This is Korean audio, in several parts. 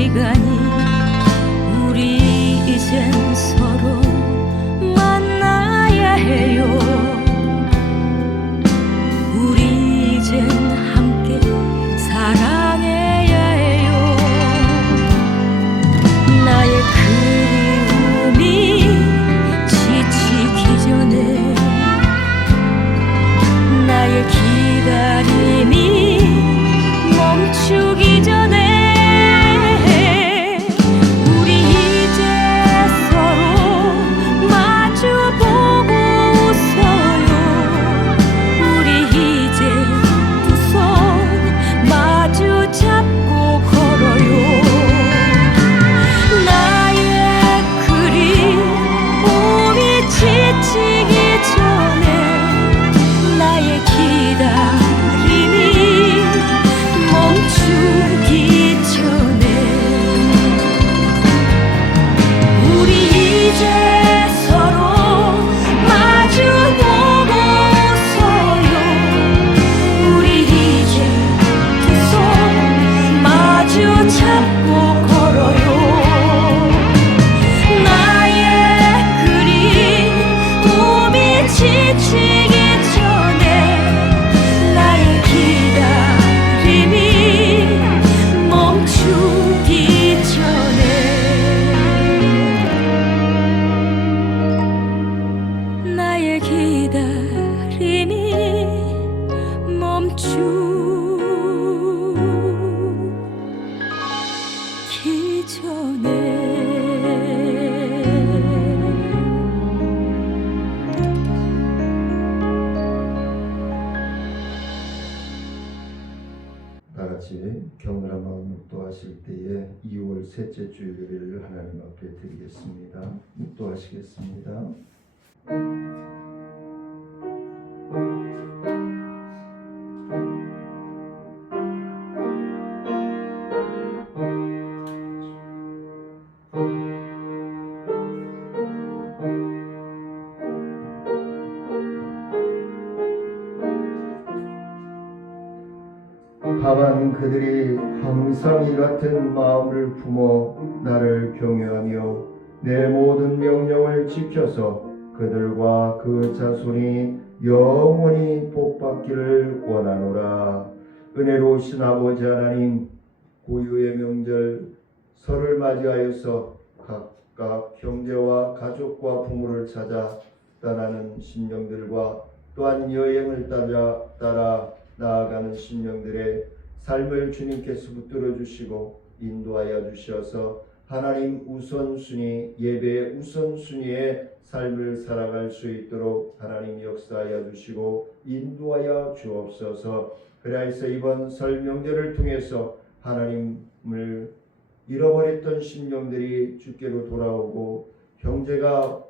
시간이 우리 이젠 서로 만나야 해요. 우리 이젠 함께 사랑해야 해요. 나의 그리움이 지치기 전에 나의 기다림이 멈추기 전에 경건한 마음 묵도하실 때에 2월 셋째 주 예배를 하나님 앞에 드리겠습니다. 묵도하시겠습니다. 다만 그들이 항상 이 같은 마음을 품어 나를 경외하며 내 모든 명령을 지켜서 그들과 그 자손이 영원히 복받기를 원하노라. 은혜로우신 아버지 하나님, 고유의 명절 설을 맞이하여서 각각 형제와 가족과 부모를 찾아 떠나는 심령들과 또한 여행을 따라 나아가는 심령들의 삶을 주님께서 붙들어 주시고 인도하여 주셔서 하나님 우선순위, 예배의 우선순위의 삶을 살아갈 수 있도록 하나님 역사하여 주시고 인도하여 주옵소서. 그래서 이번 설 명절을 통해서 하나님을 잃어버렸던 심령들이 주께로 돌아오고 형제가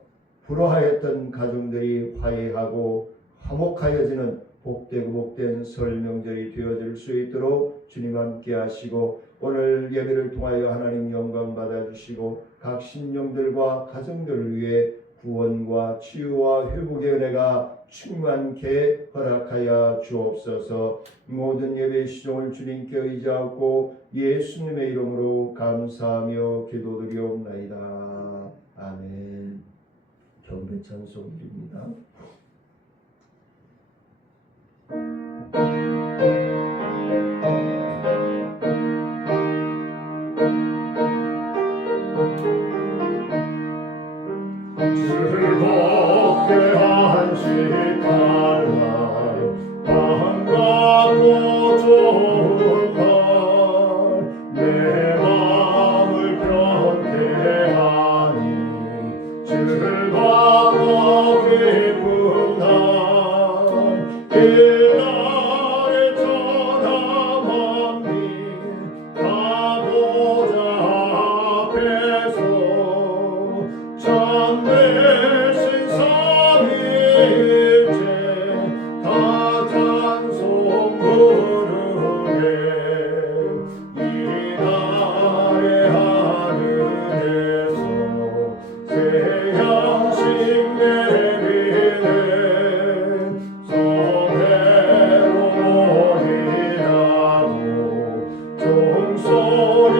불화하였던 가정들이 화해하고 화목하여지는 복되고 복된 설 명절이 되어질 수 있도록 주님 함께 하시고 오늘 예배를 통하여 하나님 영광 받아주시고 각 심령들과 가정들을 위해 구원과 치유와 회복의 은혜가 충만케 허락하여 주옵소서. 모든 예배의 시종을 주님께 의지하고 예수님의 이름으로 감사하며 기도드리옵나이다. 아멘. 경배 찬송드립니다. 즐겁게 한식할 날 반갑고 좋은 날 내 마음을 변태하니 즐겁고 기쁜 날 이날에 천하만민 가보자 앞에서 참되신 삼위일체 다 찬송 부르게 이날의 하늘에서 새 양식 내리네 성회로 모이라고 종소리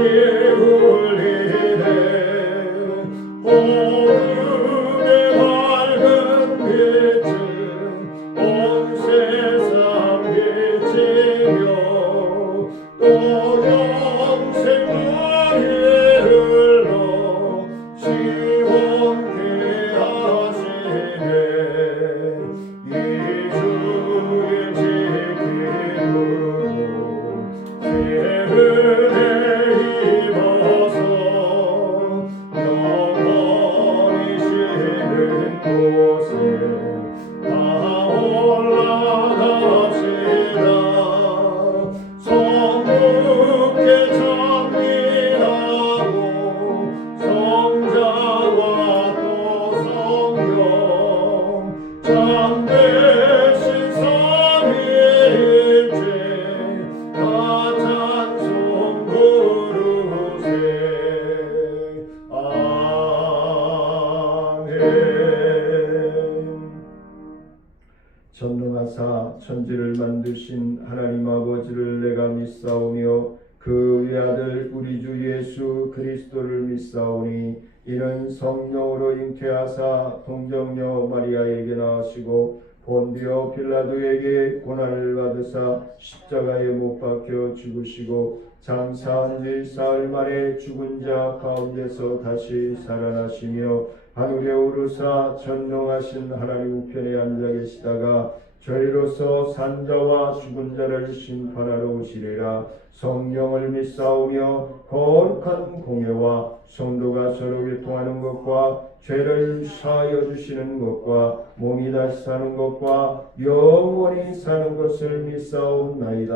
천지를 만드신 하나님 아버지를 내가 믿사오며 그 외아들 우리 주 예수 그리스도를 믿사오니 이는 성령으로 잉태하사 동정녀 마리아에게 나으시고 본디오 빌라도에게 고난을 받으사 십자가에 못 박혀 죽으시고 장사한 지 사흘 만에 죽은 자 가운데서 다시 살아나시며 하늘에 오르사 전능하신 하나님 우편에 앉아 계시다가 저희로서 산자와 죽은 자를 심판하러 오시리라. 성령을 믿사오며 거룩한 공예와 성도가 서로 교통하는 것과 죄를 사하여 주시는 것과 몸이 다시 사는 것과 영원히 사는 것을 믿사옵나이다.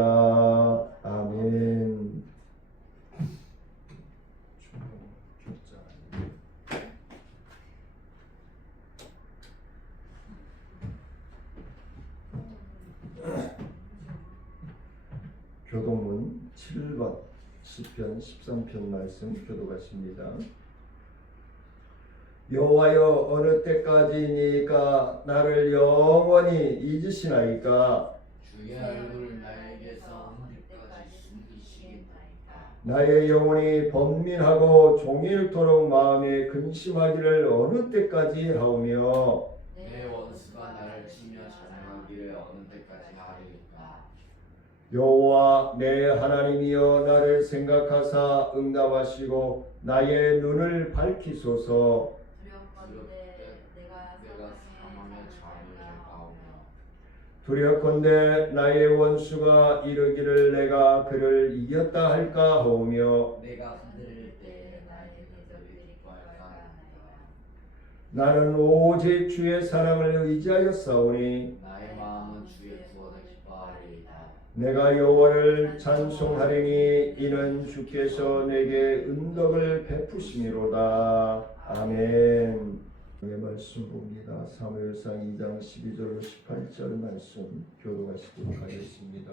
아멘. 교동문 7번 시편 13편 말씀 교독하십니다. 여호와여 어느 때까지니까 나를 영원히 잊으시나이까. 주의 얼굴을 나에게서 언제까지 숨기시겠나이까. 나의 영혼이 번민하고 종일토록 마음에 근심하기를 어느 때까지 하오며. 내 원수가 나를 치며 자랑하기를 어느 때까지 하리이까. 여호와 내 하나님이여 나를 생각하사 응답하시고 나의 눈을 밝히소서. 내가 사망의 자리에 가오며 두렵건대 나의 원수가 이르기를 내가 그를 이겼다 할까 하오며. 내가 흔들릴 때 나의 대적이 기뻐할까 하나이다. 나는 오직 주의 사랑을 의지하여 싸우니 나의 마음은 주의 구원을 기뻐하리이다. 내가 여호와를 찬송하리니 이는 주께서 내게 은덕을 베푸심이로다. 아멘. 의 말씀 봅니다. 사무엘상 2장 12절로 18절 말씀 교독하시도록 하겠습니다.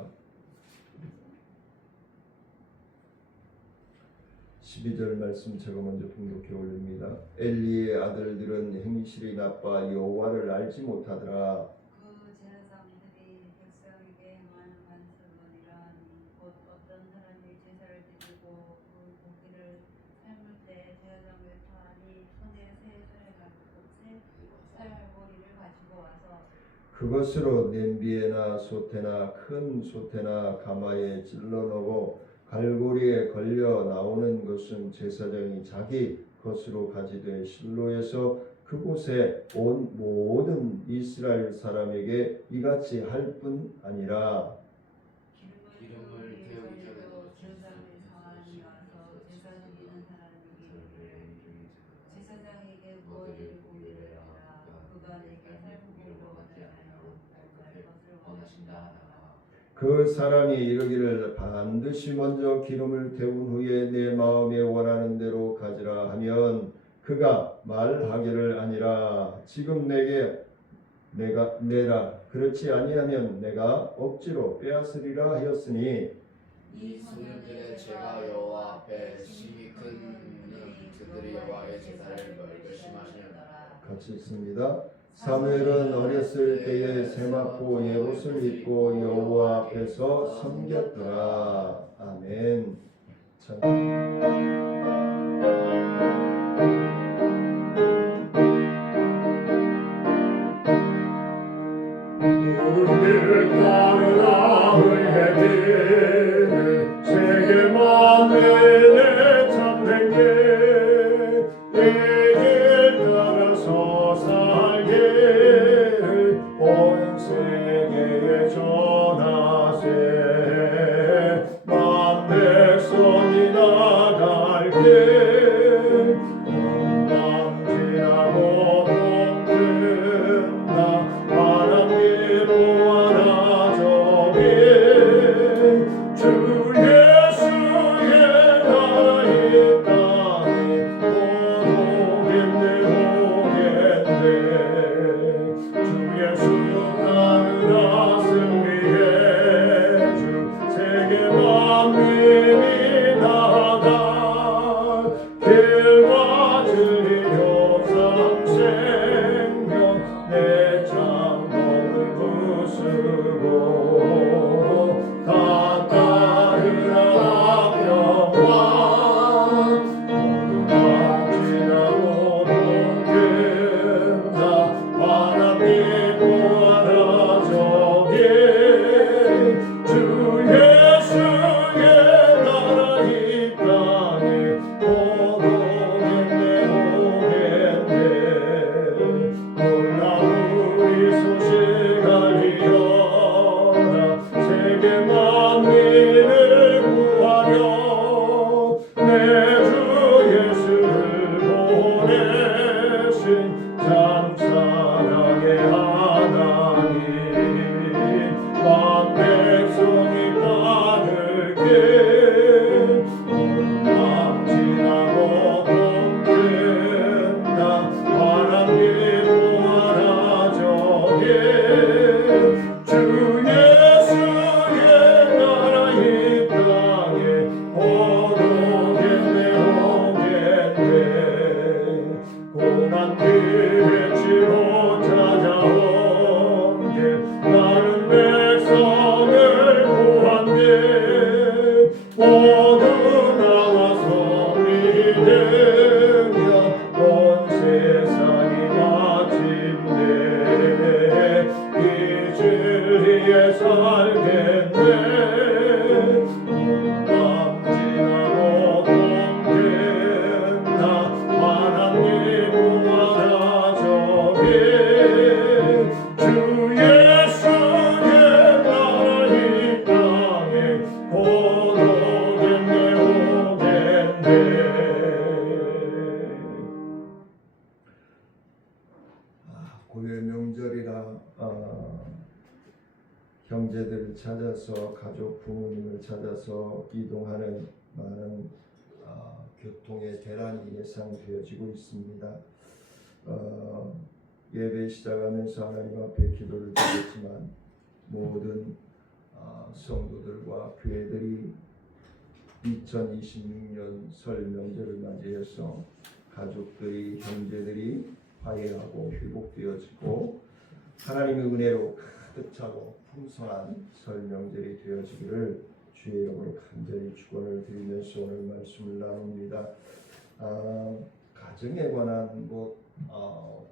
12절 말씀 제가 먼저 봉독해 올립니다. 엘리의 아들들은 행실이 나빠 여호와를 알지 못하더라. 그 제사장들이 백성에게 행하는 반석이라. 곧 어떤 사람이 제사를 드리고 그 고기를 삶을 때 제사장의 사람이 손에 새 쌀머리를 가지고 와서 그것으로 냄비에나 솥에나 큰 솥에나 가마에 찔러 넣고 갈고리에 걸려 나오는 것은 제사장이 자기 것으로 가지되 실로에서 그곳에 온 모든 이스라엘 사람에게 이같이 할 뿐 아니라. 기름을 태우기 전에도 제사장의 상한이 와서 제사 드리는 사람에게 제사장에게 무엇을 고기를 하라. 그가 내게 살구기로 하나요 갈 것을 원하신다 하다가 그 사람이 이르기를 반드시 먼저 기름을 태운 후에 내 마음에 원하는 대로 가지라 하면 그가 말하기를 아니라 지금 내게 내가 내라. 그렇지 아니하면 내가 억지로 빼앗으리라 하였으니. 이 소년들의 죄가 여호와 앞에 심히 큰 그들이 여호와의 제사를 멸시하시느니라. 같이 읽습니다. 사무엘은 어렸을 때에 세마포 예옷을 입고 여호와 앞에서 섬겼더라. 아멘. 우리를 따르라 의뢰들 세계만 내내 참된 게내길 따라서 살게 온 세계에 전하세 만 백성이 나갈게 남 지나고 봄든다 바람이 보아라 저기 주 예수의 나의 땅이 오겠네 오겠네 주 예수 따르라 승리해 주 세계 만민이 나가 형제들을 찾아서 가족 부모님을 찾아서 이동하는 많은 교통의 대란이 예상되어지고 있습니다. 예배 시작하면서 하나님 앞에 기도를 드렸지만 모든 성도들과 교회들이 2026년 설 명절을 맞이해서 가족들이 형제들이 화해하고 회복되어지고 하나님의 은혜로 가득 차고 풍성한 설 명절이 되어지기를 주의 이름으로 간절히 축원을 드리면서 오늘 말씀을 나눕니다. 가정에 관한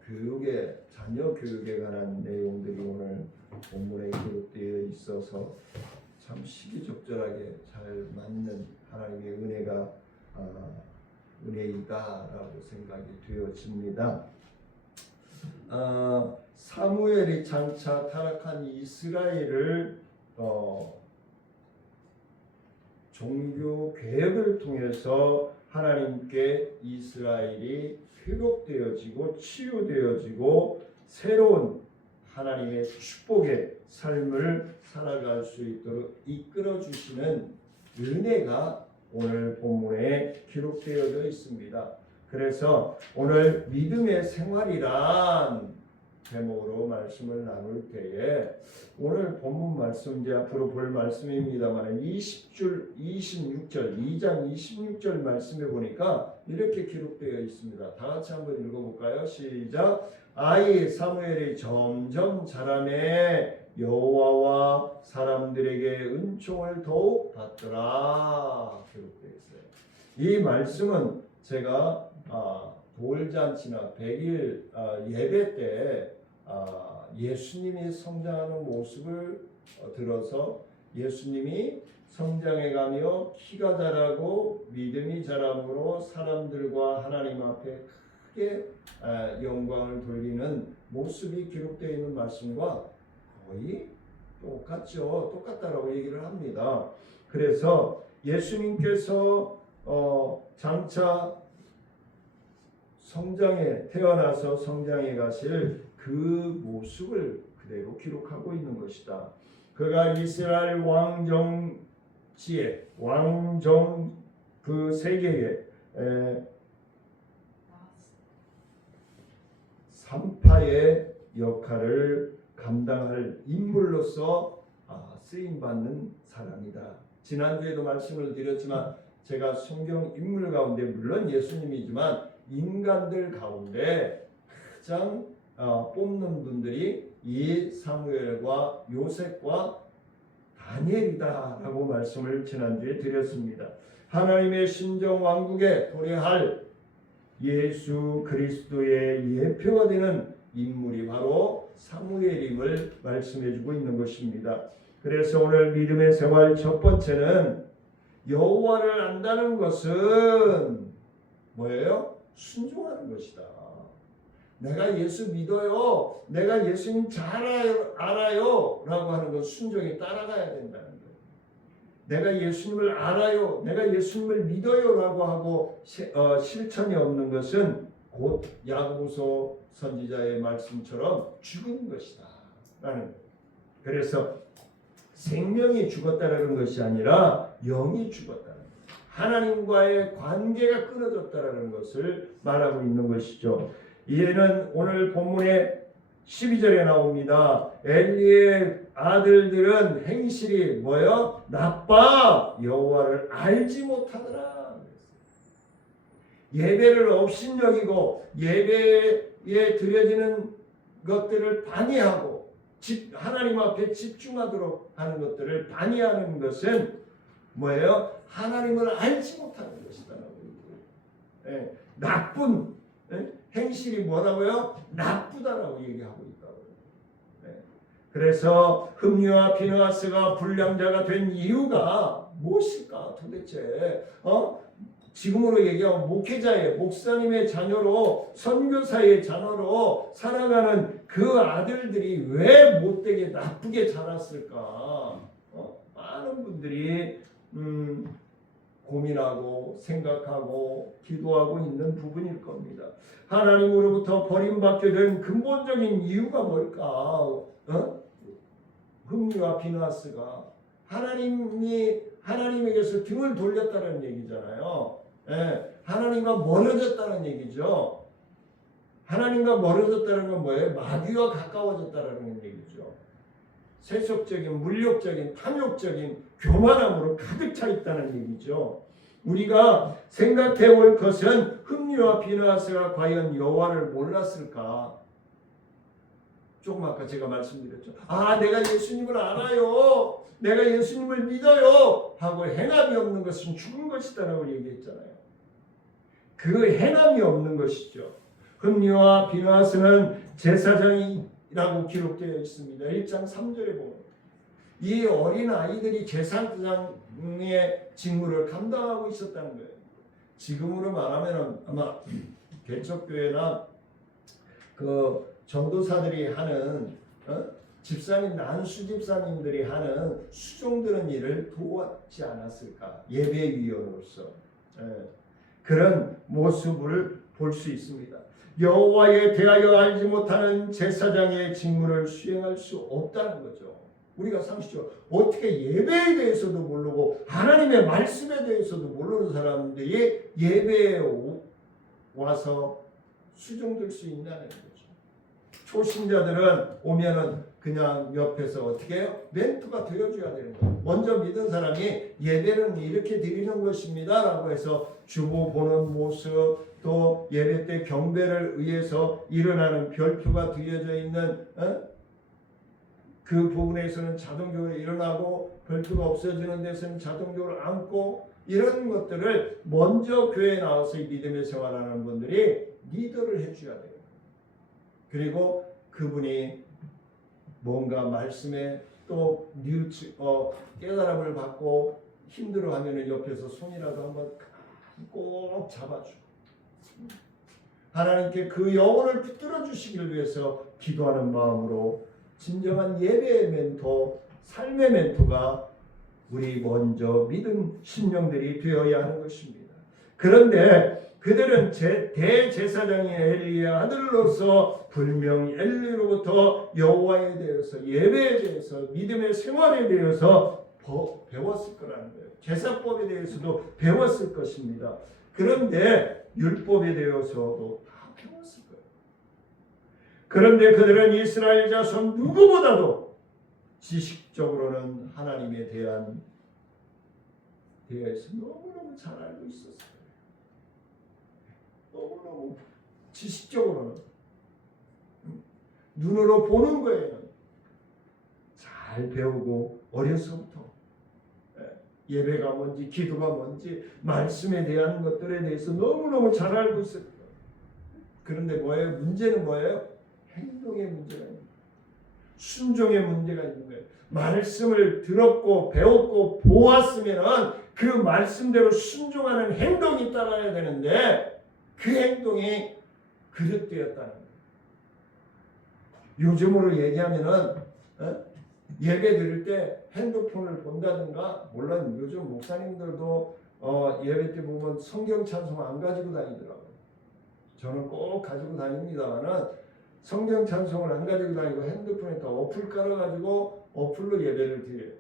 교육에 자녀 교육에 관한 내용들이 오늘 본문에 기록되어 있어서 참 시기적절하게 잘 맞는 하나님의 은혜이다라고 생각이 되어집니다. 사무엘이 장차 타락한 이스라엘을 종교 개혁을 통해서 하나님께 이스라엘이 회복되어지고 치유되어지고 새로운 하나님의 축복의 삶을 살아갈 수 있도록 이끌어 주시는 은혜가 오늘 본문에 기록되어져 있습니다. 그래서 오늘 믿음의 생활이란 제목으로 말씀을 나눌 때에 오늘 본문 말씀 이제 앞으로 볼 말씀입니다만 2장 26절 말씀에 보니까 이렇게 기록되어 있습니다. 다 같이 한번 읽어볼까요? 시작. 아이 사무엘이 점점 자라매 여호와와 사람들에게 은총을 더욱 받더라 기록되어 있어요. 이 말씀은 제가 돌잔치나 100일 예배 때 예수님이 성장하는 모습을 들어서 예수님이 성장해가며 키가 자라고 믿음이 자람으로 사람들과 하나님 앞에 크게 영광을 돌리는 모습이 기록되어 있는 말씀과 거의 똑같다라고 얘기를 합니다. 그래서 예수님께서 장차 태어나서 성장해 가실 그 모습을 그대로 기록하고 있는 것이다. 그가 이스라엘 왕정 그 세계에 3파의 역할을 감당할 인물로서 쓰임받는 사람이다. 지난주에도 말씀을 드렸지만 제가 성경 인물 가운데 물론 예수님이지만 인간들 가운데 가장 뽑는 분들이 이 사무엘과 요셉과 다니엘이다라고 말씀을 지난주에 드렸습니다. 하나님의 신정 왕국에 도래할 예수 그리스도의 예표가 되는 인물이 바로 사무엘임을 말씀해주고 있는 것입니다. 그래서 오늘 믿음의 생활 첫 번째는 여호와를 안다는 것은 뭐예요? 순종하는 것이다. 내가 예수 믿어요. 내가 예수님 잘 알아요. 라고 하는 건 순종에 따라가야 된다는 거예요. 내가 예수님을 알아요. 내가 예수님을 믿어요. 라고 하고 실천이 없는 것은 곧 야고보서 선지자의 말씀처럼 죽은 것이다. 라는 거예요. 그래서 생명이 죽었다는 것이 아니라 영이 죽었다는 거예요. 하나님과의 관계가 끊어졌다는 것을 말하고 있는 것이죠. 이에는 오늘 본문의 12절에 나옵니다. 엘리의 아들들은 행실이 뭐요? 나빠 여호와를 알지 못하더라. 예배를 업신여기고 예배에 드려지는 것들을 반의하고 하나님 앞에 집중하도록 하는 것들을 반의하는 것은 뭐예요? 하나님을 알지 못하는 것이다. 나쁜 행실이 뭐라고요? 나쁘다라고 얘기하고 있다고요. 그래서 흠리와 비느하스가 불량자가 된 이유가 무엇일까? 도대체 지금으로 얘기하면 목회자의 목사님의 자녀로 선교사의 자녀로 살아가는 그 아들들이 왜 못되게 나쁘게 자랐을까? 많은 분들이 고민하고 생각하고 기도하고 있는 부분일 겁니다. 하나님으로부터 버림받게 된 근본적인 이유가 뭘까? 흠리와 비느하스가 하나님에게서 등을 돌렸다는 얘기잖아요. 예, 하나님과 멀어졌다는 얘기죠. 하나님과 멀어졌다는 건 뭐예요? 마귀와 가까워졌다는 얘기죠. 세속적인, 물욕적인, 탐욕적인 교만함으로 가득 차 있다는 얘기죠. 우리가 생각해 볼 것은 흠리와 비느하스가 과연 여호와를 몰랐을까? 조금 아까 제가 말씀드렸죠. 내가 예수님을 알아요. 내가 예수님을 믿어요. 하고 행함이 없는 것은 죽은 것이다라고 얘기했잖아요. 그 행함이 없는 것이죠. 흠리와 비느하스는 제사장이라고 기록되어 있습니다. 1장 3절에 보면 이 어린 아이들이 제사장의 직무를 감당하고 있었다는 거예요. 지금으로 말하면 아마 개척교회나 그 전도사들이 하는 집사님, 난수 집사님들이 하는 수종드는 일을 도왔지 않았을까? 예배위원으로서 그런 모습을 볼 수 있습니다. 여호와에 대하여 알지 못하는 제사장의 직무를 수행할 수 없다는 거죠. 우리가 상식적으로 어떻게 예배에 대해서도 모르고 하나님의 말씀에 대해서도 모르는 사람들이 예배에 와서 수종들 수 있다는 거죠. 초신자들은 오면은 그냥 옆에서 어떻게 해요? 멘토가 되어줘야 되는 거예요. 먼저 믿은 사람이 예배는 이렇게 드리는 것입니다 라고 해서 주보 보는 모습, 또 예배 때 경배를 위해서 일어나는 별표가 뒤어져 있는 그 부분에서는 자동적으로 일어나고 별표가 없어지는 데서는 자동적으로 앉고 이런 것들을 먼저 교회에 나와서 믿음의 생활하는 분들이 리더를 해줘야 돼요. 그리고 그분이 뭔가 말씀에 또 깨달음을 받고 힘들어하면 옆에서 손이라도 한번 꼭 잡아주고 하나님께 그 영혼을 붙들어 주시길 위해서 기도하는 마음으로 진정한 예배의 멘토, 삶의 멘토가 우리 먼저 믿은 신령들이 되어야 하는 것입니다. 그런데 그들은 대제사장인 엘리의 아들로서 분명히 엘리로부터 여호와에 대해서, 예배에 대해서, 믿음의 생활에 대해서 배웠을 거라는 거예요. 제사법에 대해서도 배웠을 것입니다. 그런데 율법에 대해서도 다 배웠을 거예요. 그런데 그들은 이스라엘 자손 누구보다도 지식적으로는 하나님에 대해서 너무너무 잘 알고 있었어요. 너무너무 지식적으로는, 눈으로 보는 거에는 잘 배우고 어려서부터 예배가 뭔지, 기도가 뭔지, 말씀에 대한 것들에 대해서 너무너무 잘 알고 있어요. 그런데 뭐예요? 문제는 뭐예요? 행동의 문제가 있는 거예요. 순종의 문제가 있는 거예요. 말씀을 들었고 배웠고 보았으면 그 말씀대로 순종하는 행동이 따라야 되는데 그 행동이 그릇되었다는 거예요. 요즘으로 얘기하면은 예배 드릴 때 핸드폰을 본다든가, 물론 요즘 목사님들도 예배 때 보면 성경 찬송 안 가지고 다니더라고요. 저는 꼭 가지고 다닙니다만은 성경 찬송을 안 가지고 다니고 핸드폰에 다 어플 깔아가지고 어플로 예배를 드려요.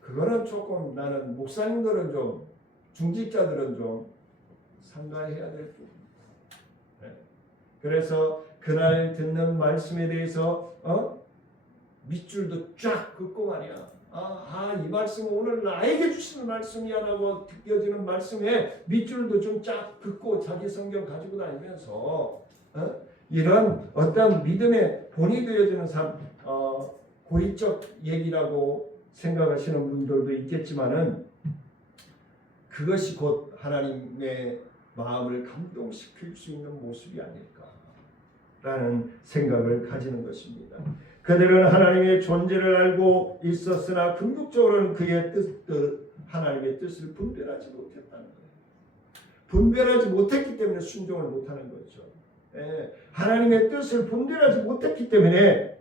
그거는 조금 나는 목사님들은 좀, 중직자들은 좀 상가해야 될 부분. 그래서 그날 듣는 말씀에 대해서 밑줄도 쫙 긋고 말이야. 이 말씀은 오늘 나에게 주시는 말씀이야라고 느껴지는 말씀에 밑줄도 좀 쫙 긋고 자기 성경 가지고 다니면서 이런 어떤 믿음의 본이 되어지는 삶, 고의적 얘기라고 생각하시는 분들도 있겠지만은 그것이 곧 하나님의 마음을 감동시킬 수 있는 모습이 아닐까라는 생각을 가지는 것입니다. 그들은 하나님의 존재를 알고 있었으나 궁극적으로는 그의 하나님의 뜻을 분별하지 못했다는 거예요. 분별하지 못했기 때문에 순종을 못하는 거죠. 하나님의 뜻을 분별하지 못했기 때문에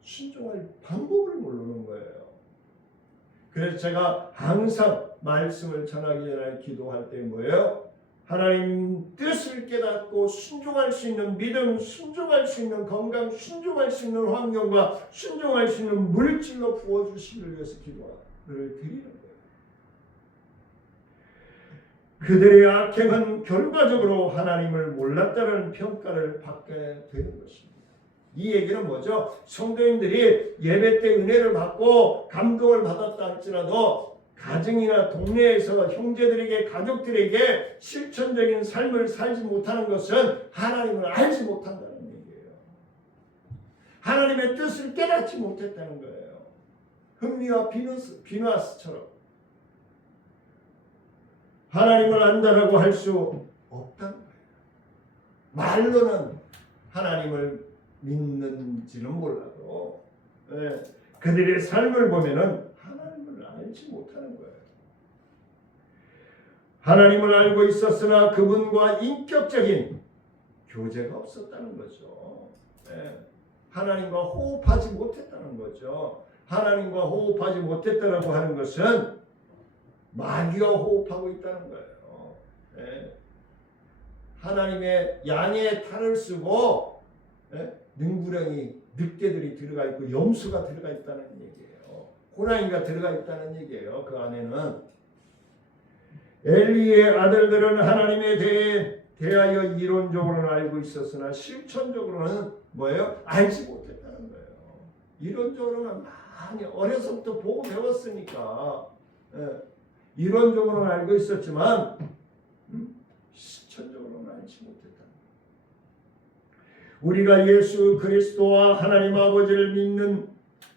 순종할 방법을 모르는 거예요. 그래서 제가 항상 말씀을 전하기 전에 기도할 때 뭐예요? 하나님 뜻을 깨닫고 순종할 수 있는 믿음, 순종할 수 있는 건강, 순종할 수 있는 환경과 순종할 수 있는 물질로 부어주시기를 위해서 기도를 드리는 거예요. 그들의 악행은 결과적으로 하나님을 몰랐다는 평가를 받게 되는 것입니다. 이 얘기는 뭐죠? 성도님들이 예배 때 은혜를 받고 감동을 받았다 할지라도 가정이나 동네에서 형제들에게 가족들에게 실천적인 삶을 살지 못하는 것은 하나님을 알지 못한다는 얘기예요. 하나님의 뜻을 깨닫지 못했다는 거예요. 흠리와 비누아스처럼 하나님을 안다라고 할 수 없다는 거예요. 말로는 하나님을 믿는지는 몰라도 그들의 삶을 보면은 하나님을 알지 못하는 거예요. 하나님을 알고 있었으나 그분과 인격적인 교제가 없었다는 거죠. 하나님과 호흡하지 못했다는 거죠. 하나님과 호흡하지 못했다라고 하는 것은 마귀와 호흡하고 있다는 거예요. 하나님의 양의 탈을 쓰고 능구렁이 늑대들이 들어가 있고 염소가 들어가 있다는 얘기예요. 호랑이가 들어가 있다는 얘기예요. 그 안에는 엘리의 아들들은 하나님에 대하여 이론적으로는 알고 있었으나 실천적으로는 뭐예요? 알지 못했다는 거예요. 이론적으로는 많이 어려서부터 보고 배웠으니까 이론적으로는 알고 있었지만 실천적으로는 알지 못했다. 우리가 예수 그리스도와 하나님 아버지를 믿는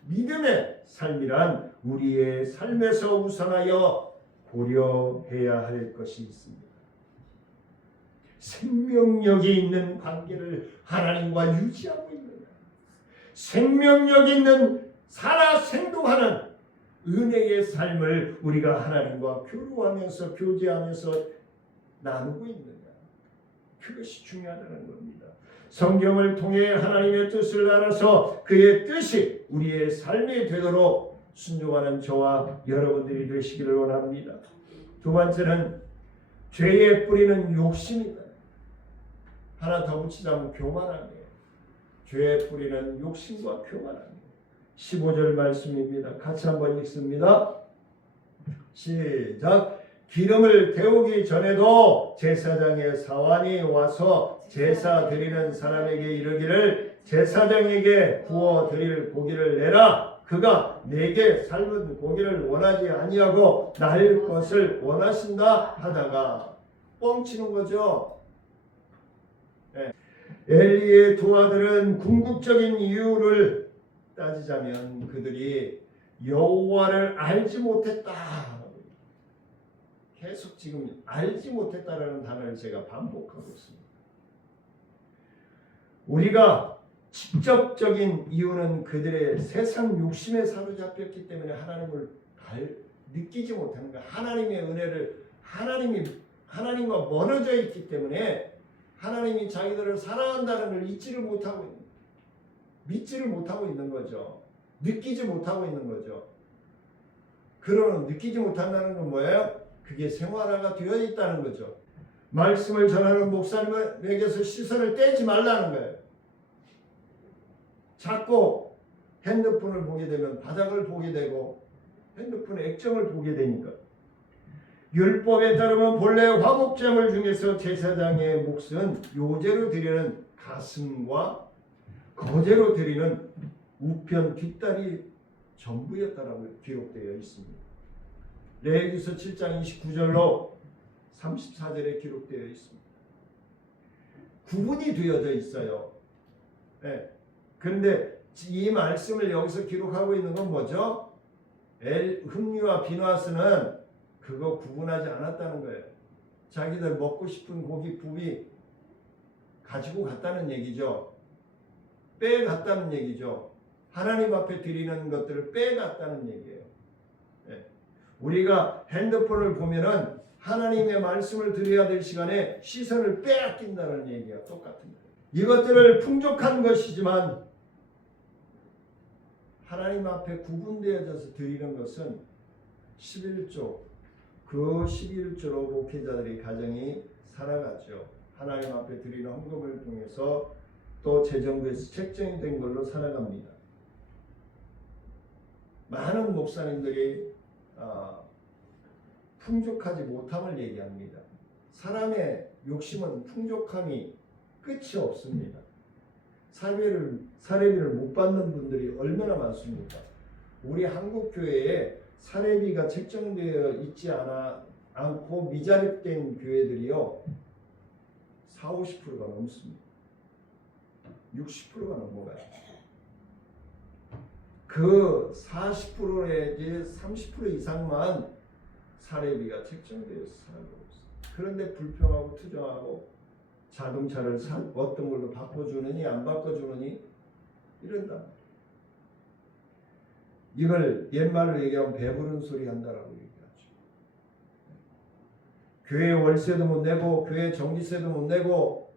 믿음의 삶이란 우리의 삶에서 우선하여 고려해야 할 것이 있습니다. 생명력이 있는 관계를 하나님과 유지하고 있느냐, 생명력 있는 살아 생동하는 은혜의 삶을 우리가 하나님과 교류하면서 교제하면서 나누고 있느냐, 그것이 중요하다는 겁니다. 성경을 통해 하나님의 뜻을 알아서 그의 뜻이 우리의 삶이 되도록 순종하는 저와 여러분들이 되시기를 원합니다. 두 번째는 죄의 뿌리는 욕심이다. 하나 더 붙이자면 교만함이에요. 죄의 뿌리는 욕심과 교만함이에요. 15절 말씀입니다. 같이 한번 읽습니다. 시작. 기름을 데우기 전에도 제사장의 사환이 와서 제사 드리는 사람에게 이르기를 제사장에게 구워 드릴 고기를 내라. 그가 내게 삶은 고기를 원하지 아니하고 날 것을 원하신다 하다가 뻥치는 거죠. 엘리의 두 아들은 궁극적인 이유를 따지자면 그들이 여호와를 알지 못했다. 계속 지금 알지 못했다라는 단어를 제가 반복하고 있습니다. 우리가 직접적인 이유는 그들의 세상 욕심에 사로잡혔기 때문에 하나님을 느끼지 못하는 거예요. 하나님의 은혜를 하나님과 멀어져 있기 때문에 하나님이 자기들을 사랑한다는 걸 믿지를 못하고 있는 거죠. 느끼지 못하고 있는 거죠. 그러는 느끼지 못한다는 건 뭐예요? 그게 생활화가 되어 있다는 거죠. 말씀을 전하는 목사님에게서 시선을 떼지 말라는 거예요. 자꾸 핸드폰을 보게 되면 바닥을 보게 되고 핸드폰의 액정을 보게 되니까. 율법에 따르면 본래 화목제물 중에서 제사장의 몫은 요제로 드리는 가슴과 거제로 드리는 우편 뒷다리 전부였다라고 기록되어 있습니다. 레위기서 7장 29절로 34절에 기록되어 있습니다. 구분이 되어져 있어요. 그런데 이 말씀을 여기서 기록하고 있는 건 뭐죠? 흠리와 비누아스는 그거 구분하지 않았다는 거예요. 자기들 먹고 싶은 고기 부위 가지고 갔다는 얘기죠. 빼갔다는 얘기죠. 하나님 앞에 드리는 것들을 빼갔다는 얘기예요. 우리가 핸드폰을 보면은 하나님의 말씀을 드려야 될 시간에 시선을 빼앗긴다는 얘기가 똑같은 거예요. 이것들을 풍족한 것이지만 하나님 앞에 구분되어져서 드리는 것은 11조 그 11조로 목회자들이 가정이 살아가죠. 하나님 앞에 드리는 헌금을 통해서 또 재정부에서 책정이 된 걸로 살아갑니다. 많은 목사님들이 풍족하지 못함을 얘기합니다. 사람의 욕심은 풍족함이 끝이 없습니다. 사례비를 못 받는 분들이 얼마나 많습니까? 우리 한국 교회에 사례비가 책정되어 있지 않고 미자립된 교회들이요 40~50%가 넘습니다. 60%가 넘어가요. 그 40%내지 30% 이상만 사례비가 책정되어서 살고 있어요. 그런데 불평하고 투정하고 자동차를 어떤 걸로 바꿔주느니 안 바꿔주느니 이런다. 이걸 옛말로 얘기하면 배부른 소리 한다라고 얘기하죠. 교회 월세도 못 내고 교회 전기세도 못 내고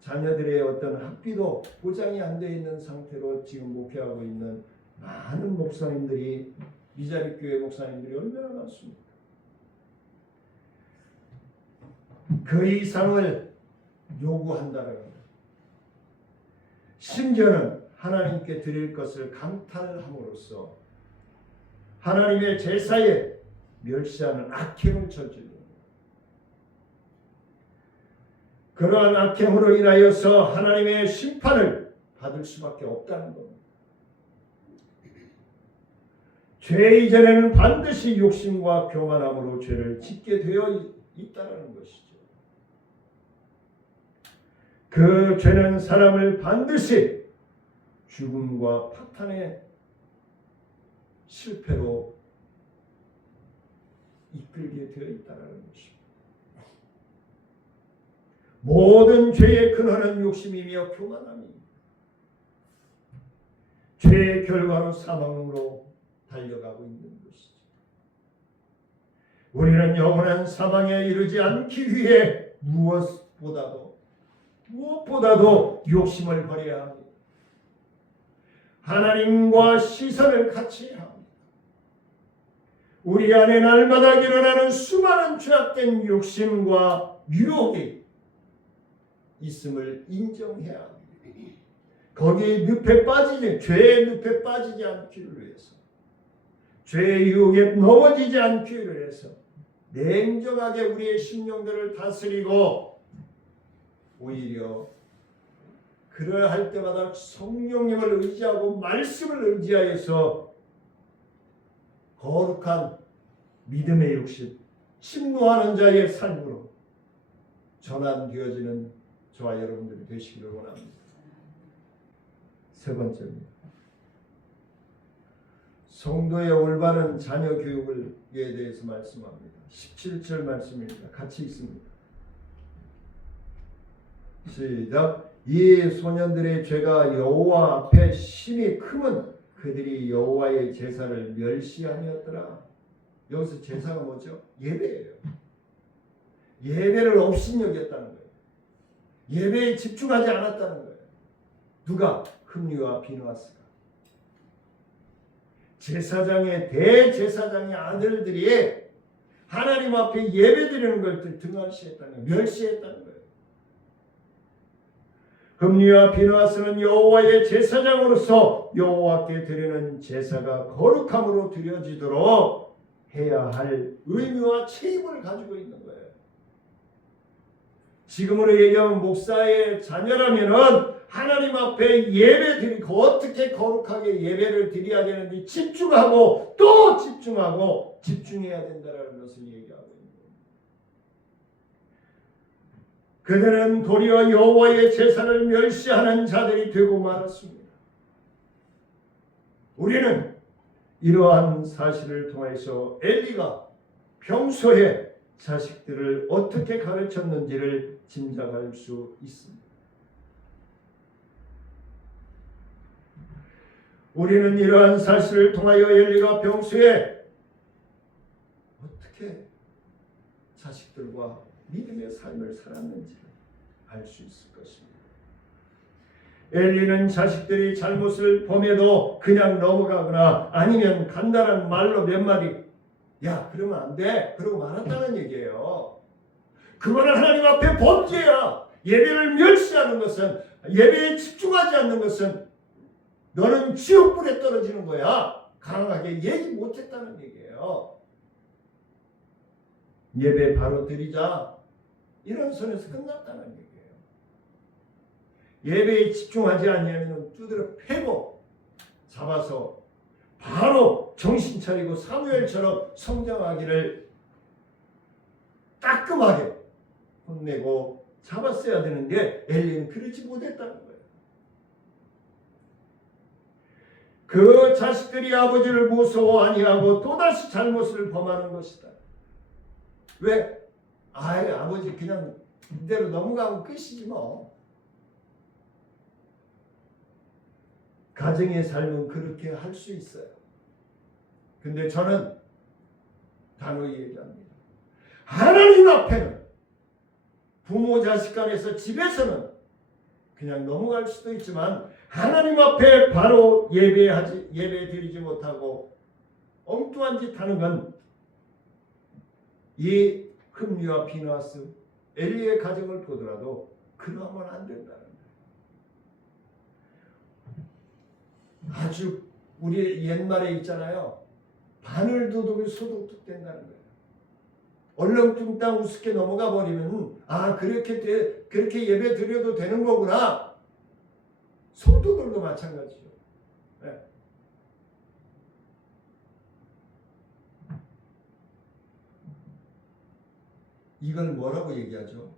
자녀들의 어떤 학비도 보장이 안 되어 있는 상태로 지금 목회하고 있는 많은 목사님들이 미자립 교회 목사님들이 얼마나 많습니까? 그 이상을 요구한다는 겁니다. 심지어는 하나님께 드릴 것을 강탈함으로써 하나님의 제사에 멸시하는 악행을 저지릅니다. 그러한 악행으로 인하여서 하나님의 심판을 받을 수밖에 없다는 겁니다. 죄 이전에는 반드시 욕심과 교만함으로 죄를 짓게 되어 있다는 것이죠. 그 죄는 사람을 반드시 죽음과 파탄의 실패로 이끌게 되어 있다는 것입니다. 모든 죄의 근원은 욕심이며 교만함입니다. 죄의 결과로 사망으로 달려가고 있는 것이죠. 우리는 영원한 사망에 이르지 않기 위해 무엇보다도 욕심을 버려야 합니다. 하나님과 시선을 같이 합니다. 우리 안에 날마다 일어나는 수많은 죄악된 욕심과 유혹이 있음을 인정해야 합니다. 거기에 죄의 늪에 빠지지 않기를 위해서, 죄의 유혹에 넘어지지 않기를 위해서 냉정하게 우리의 심령들을 다스리고 오히려 그러할 때마다 성령님을 의지하고 말씀을 의지하여서 거룩한 믿음의 욕심, 침노하는 자의 삶으로 전환되어지는 저와 여러분들이 되시기를 원합니다. 세 번째입니다. 성도의 올바른 자녀 교육에 대해서 말씀합니다. 17절 말씀입니다. 같이 있습니다. 시작. 이 소년들의 죄가 여호와 앞에 심히 크면 그들이 여호와의 제사를 멸시하였더라. 여기서 제사가 뭐죠? 예배예요. 예배를 업신여겼다는 거예요. 예배에 집중하지 않았다는 거예요. 누가? 흠리와 비느하스가. 제사장의 대제사장의 아들들이 하나님 앞에 예배드리는 걸 등한시했다는 거예요. 멸시했다는 거예요. 흠리와 비느하스는 여호와의 제사장으로서 여호와께 드리는 제사가 거룩함으로 드려지도록 해야 할 의무와 책임을 가지고 있는 거예요. 지금으로 얘기하면 목사의 자녀라면은 하나님 앞에 예배 드리고 어떻게 거룩하게 예배를 드려야 되는지 집중하고 또 집중하고 집중해야 된다는 것을 얘기하고 있는 겁니다. 그들은 도리어 여호와의 제사를 멸시하는 자들이 되고 말았습니다. 우리는 이러한 사실을 통해서 엘리가 평소에 자식들을 어떻게 가르쳤는지를 짐작할 수 있습니다. 우리는 이러한 사실을 통하여 엘리가 평소에 어떻게 자식들과 믿음의 삶을 살았는지를 알 수 있을 것입니다. 엘리는 자식들이 잘못을 범해도 그냥 넘어가거나 아니면 간단한 말로 몇 마디 야, 그러면 안 돼. 그러고 말았다는 얘기예요. 그거는 하나님 앞에 범죄야. 예배를 멸시하는 것은, 예배에 집중하지 않는 것은 너는 지옥불에 떨어지는 거야. 강하게 얘기 못했다는 얘기예요. 예배 바로 드리자. 이런 선에서 끝났다는 얘기예요. 예배에 집중하지 아니하면 두드려 패고 잡아서 바로 정신 차리고 사무엘처럼 성장하기를 따끔하게 혼내고 잡았어야 되는데 엘리는 그러지 못했다는 거예요. 그 자식들이 아버지를 무서워 아니하고 또다시 잘못을 범하는 것이다. 왜? 아버지 그냥 이대로 넘어가면 끝이지 뭐. 가정의 삶은 그렇게 할 수 있어요. 근데 저는 단호히 얘기합니다. 하나님 앞에는 부모 자식 간에서 집에서는 그냥 넘어갈 수도 있지만 하나님 앞에 바로 예배 드리지 못하고 엉뚱한 짓 하는 건 이 흠리와 비누아스 엘리의 가정을 보더라도 그러면 안 된다는 거예요. 아주 우리 옛말에 있잖아요. 바늘도둑이 소독둑 된다는 거예요. 얼렁뚱땅 우습게 넘어가 버리면 그렇게 예배 드려도 되는 거구나. 성도들도 마찬가지죠. 네. 이걸 뭐라고 얘기하죠?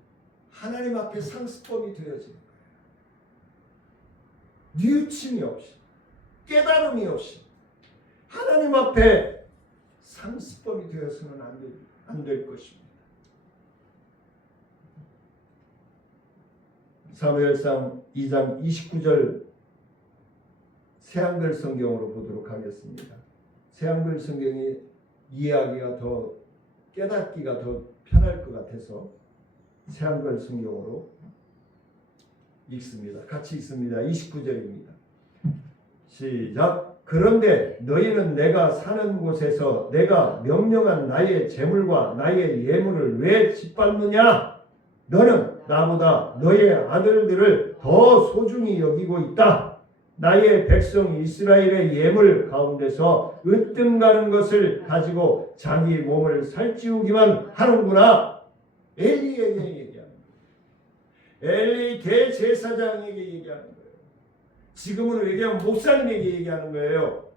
하나님 앞에 상습범이 되어지는 거예요. 뉘우침이 없이, 깨달음이 없이 하나님 앞에 상습범이 되어서는 안 될 것입니다. 사무엘상 2장 29절 새한글 성경으로 보도록 하겠습니다. 새한글 성경이 이해하기가 더 깨닫기가 더 편할 것 같아서 새한글 성경으로 읽습니다. 같이 읽습니다. 29절입니다. 시작. 그런데 너희는 내가 사는 곳에서 내가 명령한 나의 재물과 나의 예물을 왜 짓밟느냐? 너는 나보다 너의 아들들을 더 소중히 여기고 있다. 나의 백성 이스라엘의 예물 가운데서 으뜸 가는 것을 가지고 자기 몸을 살찌우기만 하는구나. 엘리에게 얘기하는 거예요. 엘리 대제사장에게 얘기하는 거예요. 지금은 얘기하면 목사님에게 얘기하는 거예요.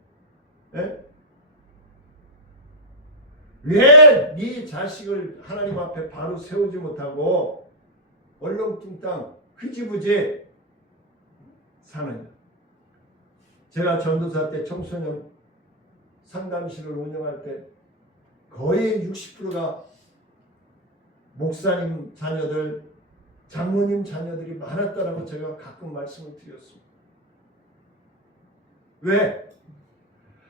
네? 왜 네 자식을 하나님 앞에 바로 세우지 못하고 얼렁뚱땅 흐지부지 사느냐? 제가 전도사 때 청소년 상담실을 운영할 때 거의 60%가 목사님 자녀들, 장모님 자녀들이 많았다라고 제가 가끔 말씀을 드렸습니다. 왜?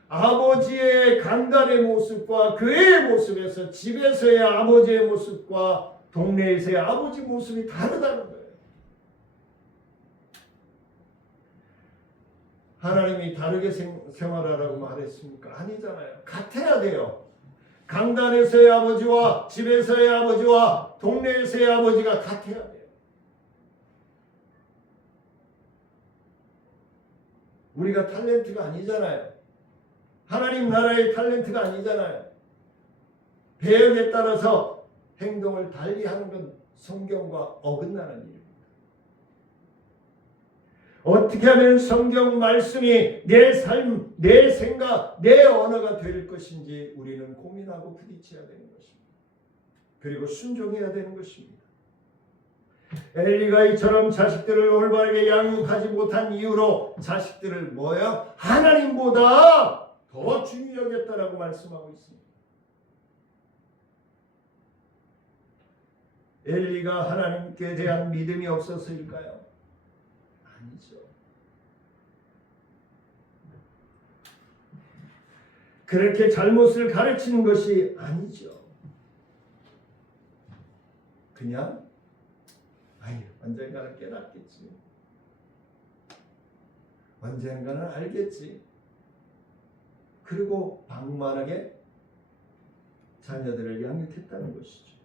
아버지의 강단의 모습과 그의 모습에서 집에서의 아버지의 모습과 동네에서의 아버지 모습이 다르다는 거예요. 하나님이 다르게 생활하라고 말했습니까? 아니잖아요. 같아야 돼요. 강단에서의 아버지와 집에서의 아버지와 동네에서의 아버지가 같아야 돼요. 우리가 탤런트가 아니잖아요. 하나님 나라의 탤런트가 아니잖아요. 배역에 따라서 행동을 달리하는 건 성경과 어긋나는 일입니다. 어떻게 하면 성경 말씀이 내 삶, 내 생각, 내 언어가 될 것인지 우리는 고민하고 부딪혀야 되는 것입니다. 그리고 순종해야 되는 것입니다. 엘리가 이처럼 자식들을 올바르게 양육하지 못한 이유로 자식들을 뭐요? 하나님보다 더 중히 여겼다라고 말씀하고 있습니다. 엘리가 하나님께 대한 믿음이 없어서일까요? 아니죠. 그렇게 잘못을 가르치는 것이 아니죠. 그냥 언젠가는 깨닫겠지. 언젠가는 알겠지. 그리고 방만하게 자녀들을 양육했다는 것이죠.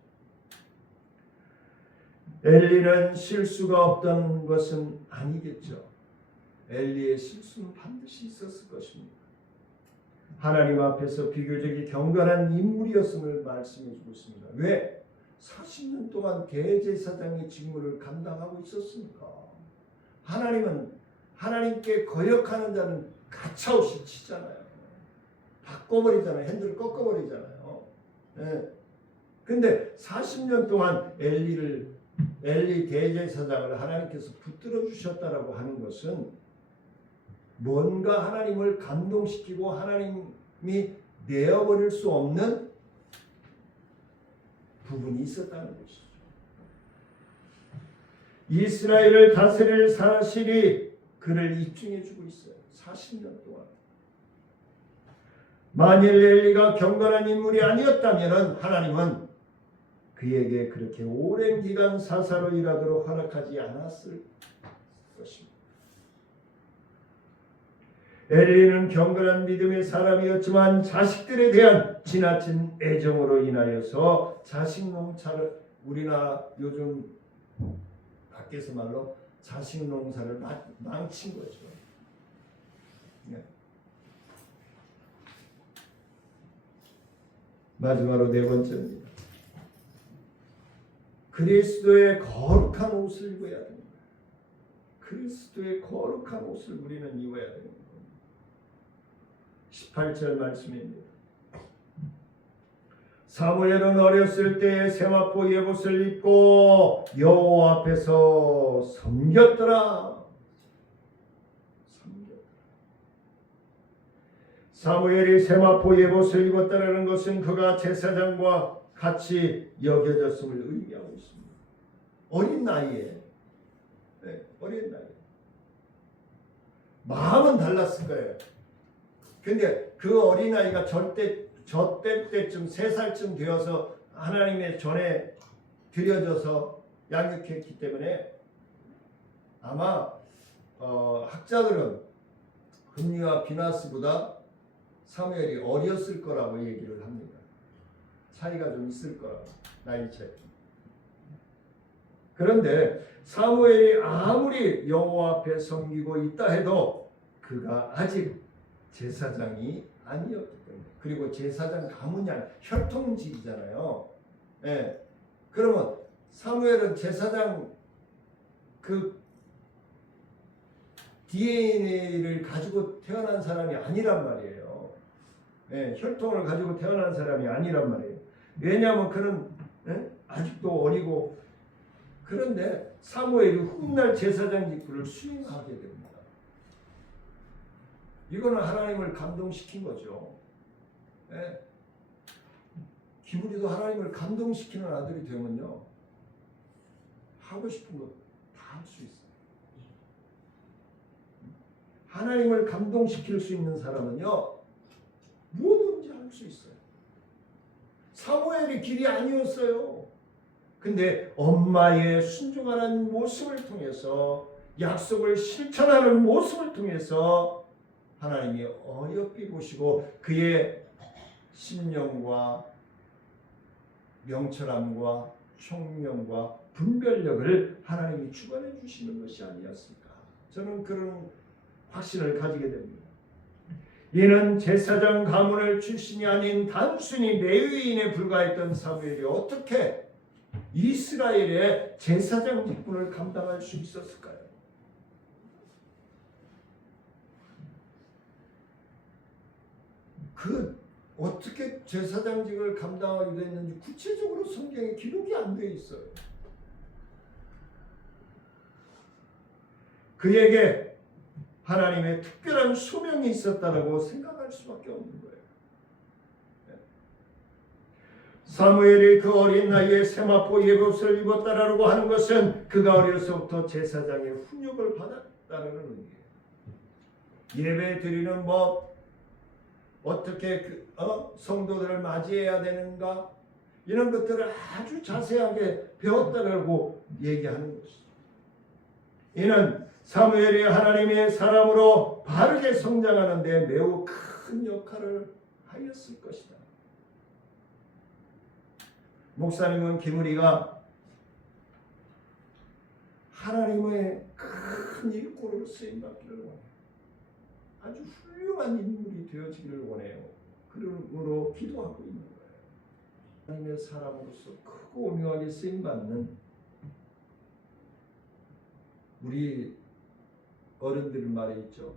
엘리는 실수가 없던 것은 아니겠죠. 엘리의 실수는 반드시 있었을 것입니다. 하나님 앞에서 비교적 경건한 인물이었음을 말씀해 주고 있습니다. 왜? 40년 동안 대제사장의 직무를 감당하고 있었으니까. 하나님은 하나님께 거역하는 자는 가차없이 치잖아요. 바꿔버리잖아요. 핸들을 꺾어버리잖아요. 네. 근데 40년 동안 엘리 대제사장을 하나님께서 붙들어 주셨다라고 하는 것은 뭔가 하나님을 감동시키고 하나님이 내어버릴 수 없는 부분이 있었다는 것이죠. 이스라엘을 다스릴 사실이 그를 입증해 주고 있어요. 40년 동안. 만일 엘리가 경건한 인물이 아니었다면 하나님은 그에게 그렇게 오랜 기간 사사로 일하도록 허락하지 않았을 것입니다. 엘리는 경건한 믿음의 사람이었지만 자식들에 대한 지나친 애정으로 인하여서 자식 농사를, 우리나라 요즘 밖에서 말로 자식 농사를 망친 거죠. 네. 마지막으로 네 번째입니다. 그리스도의 거룩한 옷을 입어야 됩니다. 그리스도의 거룩한 옷을 우리는 입어야 됩니다. 18절 말씀입니다. 사무엘은 어렸을 때에 세마포 예봇을 입고 여호와 앞에서 섬겼더라. 사무엘이 세마포 예봇을 입었다는 것은 그가 제사장과 같이 여겨졌음을 의미하고 있습니다. 어린 나이에, 네, 어린 나이에 마음은 달랐을 거예요. 근데 그 어린아이가 저때 때쯤 3살쯤 되어서 하나님의 전에 드려져서 양육했기 때문에 아마 학자들은 금리와 비나스보다 사무엘이 어렸을 거라고 얘기를 합니다. 차이가 좀 있을 거라고, 나이 차이. 그런데 사무엘이 아무리 여호와 앞에 섬기고 있다 해도 그가 아직 제사장이 아니었기 때문에, 그리고 제사장 가문이 아니라 혈통직이잖아요. 예. 그러면 사무엘은 제사장 그 DNA를 가지고 태어난 사람이 아니란 말이에요. 예. 혈통을 가지고 태어난 사람이 아니란 말이에요. 왜냐하면 그는 아직도 어리고, 그런데 사무엘이 훗날 제사장 직분을 수행하게 됩니다. 이거는 하나님을 감동시킨 거죠. 예. 기브리도 하나님을 감동시키는 아들이 되면요, 하고 싶은 거 다 할 수 있어요. 하나님을 감동시킬 수 있는 사람은요, 뭐든지 할 수 있어요. 사무엘이 길이 아니었어요. 근데 엄마의 순종하는 모습을 통해서, 약속을 실천하는 모습을 통해서 하나님이 어여삐 보시고 그의 신령과 명철함과 총명과 분별력을 하나님이 주관해 주시는 것이 아니었을까. 저는 그런 확신을 가지게 됩니다. 이는 제사장 가문을 출신이 아닌 단순히 레위인에 불과했던 사무엘이 어떻게 이스라엘의 제사장 직분을 감당할 수 있었을까요? 어떻게 제사장직을 감당하게 됐는지 구체적으로 성경에 기록이 안 되어 있어요. 그에게 하나님의 특별한 소명이 있었다라고 생각할 수밖에 없는 거예요. 사무엘이 그 어린 나이에 세마포 예봇을 입었다라고 하는 것은 그가 어려서부터 제사장의 훈육을 받았다는 의미예요. 예배 드리는 법, 어떻게 성도들을 맞이해야 되는가, 이런 것들을 아주 자세하게 배웠다라고 얘기하는 것이죠. 이는 사무엘이 하나님의 사람으로 바르게 성장하는 데 매우 큰 역할을 하였을 것이다. 목사님은 김우리가 하나님의 큰 일꾼으로 쓰임받기를 원해요. 아주 훌륭한 인물이 되어지기를 원해요. 그러므로 기도하고 있는 거예요. 하나님의 사람으로서 크고 오묘하게 쓰임받는 우리 어른들 말에 있죠.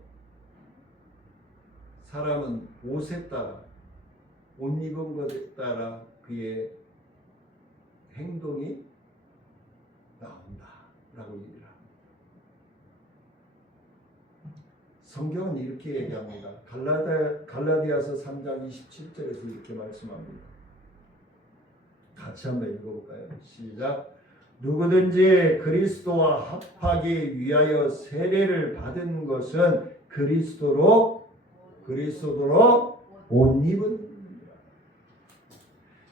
사람은 옷에 따라, 옷 입은 것에 따라 그의 행동이 나온다 라고 얘기를 합니다. 성경은 이렇게 얘기합니다. 갈라디아서 3장 27절에서 이렇게 말씀합니다. 같이 한번 읽어볼까요? 시작. 누구든지 그리스도와 합하기 위하여 세례를 받은 것은 그리스도로 옷 입은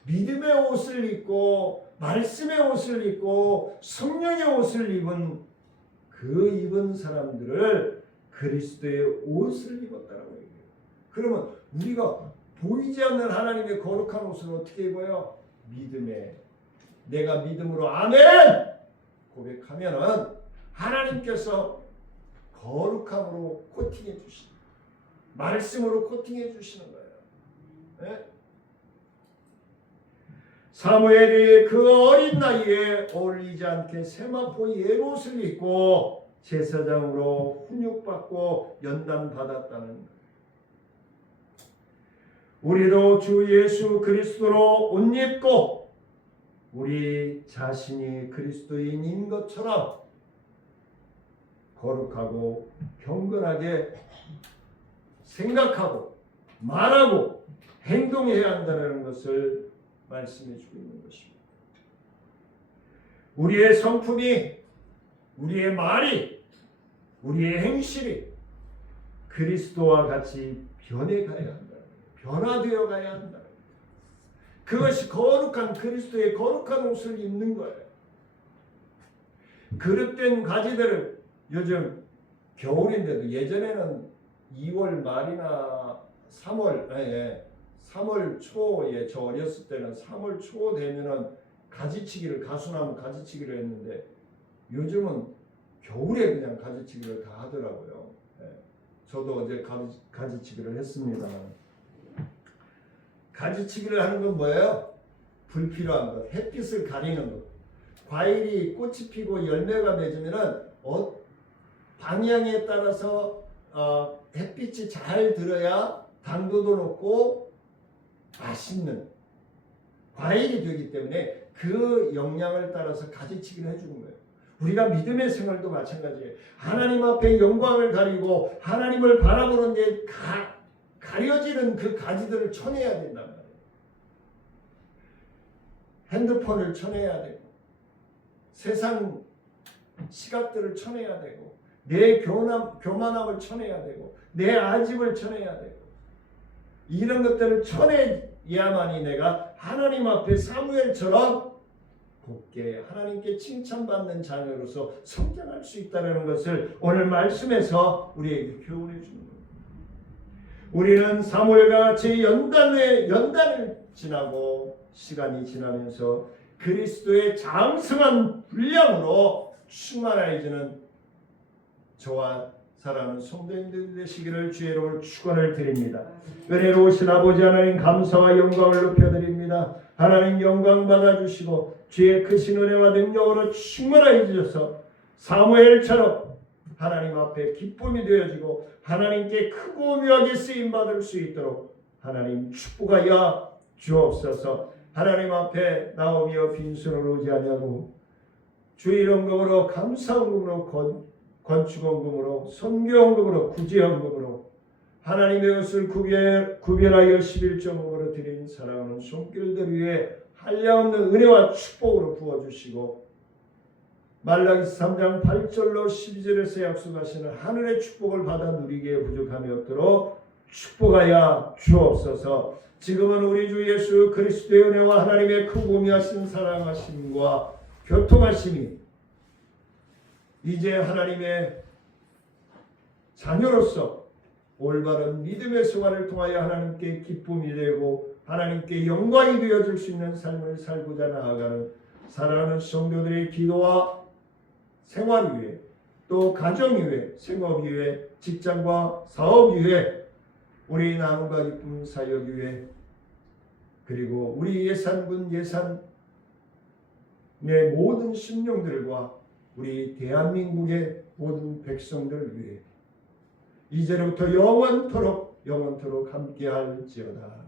믿음의 옷을 입고 말씀의 옷을 입고 성령의 옷을 입은 그 입은 사람들을 그리스도의 옷을 입었다라고 얘기해요. 그러면 우리가 보이지 않는 하나님의 거룩한 옷을 어떻게 입어요? 믿음에 내가 믿음으로 아멘 고백하면은 하나님께서 거룩함으로 코팅해 주시는 말씀으로 코팅해 주시는 거예요. 네? 사무엘이 그 어린 나이에 어울리지 않게 세마포 예옷을 입고 제사장으로 훈육받고 연단받았다는 거예요. 우리도 주 예수 그리스도로 옷 입고 우리 자신이 그리스도인인 것처럼 거룩하고 경건하게 생각하고 말하고 행동해야 한다는 것을 말씀해 주고 있는 것입니다. 우리의 성품이, 우리의 말이, 우리의 행실이 그리스도와 같이 변해가야 한다. 변화되어 가야 한다. 그것이 거룩한 그리스도의 거룩한 옷을 입는 거예요. 그릇된 가지들을 요즘 겨울인데도 예전에는 2월 말이나 3월 초에 저 어렸을 때는 3월 초 되면은 가지치기를 가수나무 가지치기를 했는데 요즘은 겨울에 그냥 가지치기를 다 하더라고요. 저도 어제 가지치기를 했습니다. 가지치기를 하는 건 뭐예요? 불필요한 것, 햇빛을 가리는 것. 과일이 꽃이 피고 열매가 맺으면은 방향에 따라서 햇빛이 잘 들어야 당도도 높고 맛있는 과일이 되기 때문에 그 영향을 따라서 가지치기를 해주는 거예요. 우리가 믿음의 생활도 마찬가지예요. 하나님 앞에 영광을 가리고 하나님을 바라보는 데 가려지는 그 가지들을 쳐내야 된단 말이에요. 핸드폰을 쳐내야 되고 세상 시각들을 쳐내야 되고 내 교만함을 쳐내야 되고 내 아집을 쳐내야 되고 이런 것들을 쳐내야만이 내가 하나님 앞에 사무엘처럼 곱게 하나님께 칭찬받는 자녀로서 성장할 수 있다는 것을 오늘 말씀에서 우리에게 교훈해 주는 겁니다. 우리는 사무엘과 같이 연단을 지나고 시간이 지나면서 그리스도의 장성한 분량으로 충만해지는 저와 사랑하는 성도님들 되시기를 주의 이름으로 축원을 드립니다. 은혜로우신 아버지 하나님 감사와 영광을 높여드립니다. 하나님 영광 받아주시고 주의 크신 은혜와 능력으로 충만하게 주셔서 사무엘처럼 하나님 앞에 기쁨이 되어지고 하나님께 크고 오묘하게 쓰임받을 수 있도록 하나님 축복하여 주옵소서. 하나님 앞에 나오며 빈손을 오지 아니하고 주의 헌금으로 감사헌금으로 건축헌금으로 선교헌금으로 구제헌금으로 하나님의 것을 구별하여 11조금으로 드린 사랑하는 손길들 위에 한량없는 은혜와 축복으로 부어주시고 말라기서 3장 8절로 12절에서 약속하시는 하늘의 축복을 받아 누리기에 부족함이 없도록 축복하여 주옵소서. 지금은 우리 주 예수 그리스도의 은혜와 하나님의 크고 오묘하신 사랑하심과 교통하심이 이제 하나님의 자녀로서 올바른 믿음의 생활을 통하여 하나님께 기쁨이 되고 하나님께 영광이 되어줄 수 있는 삶을 살고자 나아가는 사랑하는 성도들의 기도와 생활 위에, 또 가정 위에, 생업 위에, 직장과 사업 위에, 우리 나눔과 기쁨 사역 위에, 그리고 우리 예산군 예산 내 모든 심령들과 우리 대한민국의 모든 백성들 위해 이제로부터 영원토록 함께할지어다.